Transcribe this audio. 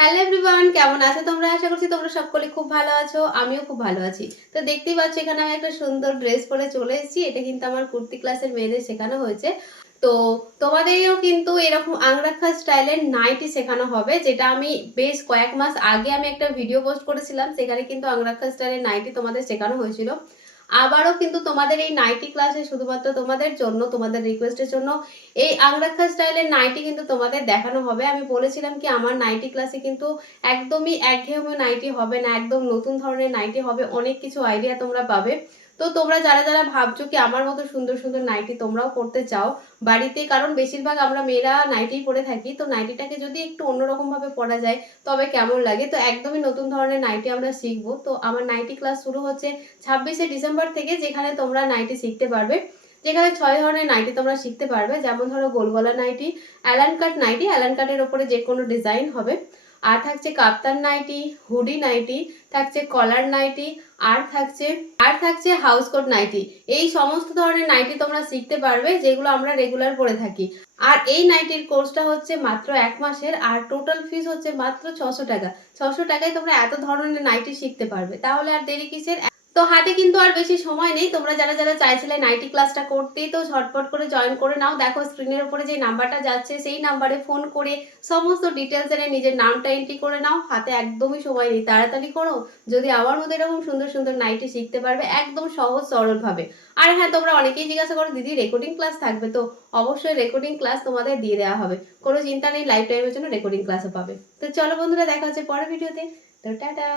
Hello everyone, কেমন আছো তোমরা? আশা করছি তোমরা সকলে খুব ভালো আছো। আমিও খুব ভালো আছি। তো দেখতেই পাচ্ছ এখানে আমি একটা সুন্দর ড্রেস পরে চলে এসেছি। এটা কিন্তু আমার কুর্তি ক্লাসের মেয়েদের শেখানো হয়েছে। তো তোমাদেরও কিন্তু এরকম আংরাক্ষা স্টাইলের নাইটি শেখানো হবে, যেটা আমি বেশ কয়েক মাস আগে আমি একটা ভিডিও পোস্ট করেছিলাম। সেখানে কিন্তু আংরাক্ষা স্টাইলের নাইটি তোমাদের শেখানো হয়েছিল। আবারও কিন্তু তোমাদের এই নাইটি ক্লাসে শুধুমাত্র তোমাদের জন্য, তোমাদের রিকোয়েস্টের জন্য এই আংরাক্ষা স্টাইলের নাইটি কিন্তু তোমাদের দেখানো হবে। আমি বলেছিলাম কি আমার নাইটি ক্লাসে কিন্তু একদমই একঘেয়েমি নাইটি হবে না, একদম নতুন ধরনের নাইটি হবে, অনেক কিছু আইডিয়া তোমরা পাবে। তো তোমরা যারা যারা ভাবছো কি আমার মতো সুন্দর সুন্দর নাইটি তোমরাও পরতে চাও বাড়িতে, কারণ বেশিরভাগ আমরা মেয়েরা নাইটিই পরে থাকি, তো নাইটিটাকে যদি একটু অন্যরকম ভাবে পরা যায় তবে কেমন লাগে, তো একদমই নতুন ধরনের নাইটি আমরা শিখবো। তো আমার নাইটি ক্লাস শুরু হচ্ছে 26শে ডিসেম্বর থেকে, যেখানে তোমরা নাইটি শিখতে পারবে, যেখানে 6 ধরনের নাইটি তোমরা শিখতে পারবে। যেমন ধরো গোল গলা নাইটি, অ্যালান কাট নাইটি, অ্যালান কাটের ওপরে যে কোনো ডিজাইন হবে, আর থাকছে কাপ্তান নাইটি, হুডি নাইটি, থাকছে কলার নাইটি, আর থাকছে হাউস কোট নাইটি। এই সমস্ত ধরনের নাইটি তোমরা শিখতে পারবে, যেগুলো আমরা রেগুলার পরে থাকি। আর এই নাইটির কোর্সটা হচ্ছে মাত্র 1 মাসের, আর টোটাল ফিস হচ্ছে মাত্র 600 টাকা। 600 টাকায় তোমরা এত ধরনের নাইটি শিখতে পারবে, তাহলে আর দেরি কিসের? তো হাতে কিন্তু আর বেশি সময় নেই। তোমরা যারা যারা চাইছিলে নাইটি ক্লাসটা করতেই, তো ঝটপট করে জয়েন করে নাও। দেখো স্ক্রিনের উপরে যে নাম্বারটা যাচ্ছে সেই নাম্বারে ফোন করে সমস্ত ডিটেলস এনে নিজের নামটা এন্ট্রি করে নাও। হাতে একদমই সময় নেই, তাড়াতাড়ি করো। যদি আমার মতো এরকম সুন্দর সুন্দর নাইটি শিখতে পারবে একদম সহজ সরল ভাবে। আর হ্যাঁ, তোমরা অনেকেই জিজ্ঞাসা করো দিদি রেকর্ডিং ক্লাস থাকবে? তো অবশ্যই রেকর্ডিং ক্লাস তোমাদের দিয়ে দেওয়া হবে, কোনো চিন্তা নেই, লাইফ টাইমের জন্য রেকর্ডিং ক্লাসও পাবে। তো চলো বন্ধুরা, দেখা হচ্ছে পরের ভিডিওতে। তো টাটা।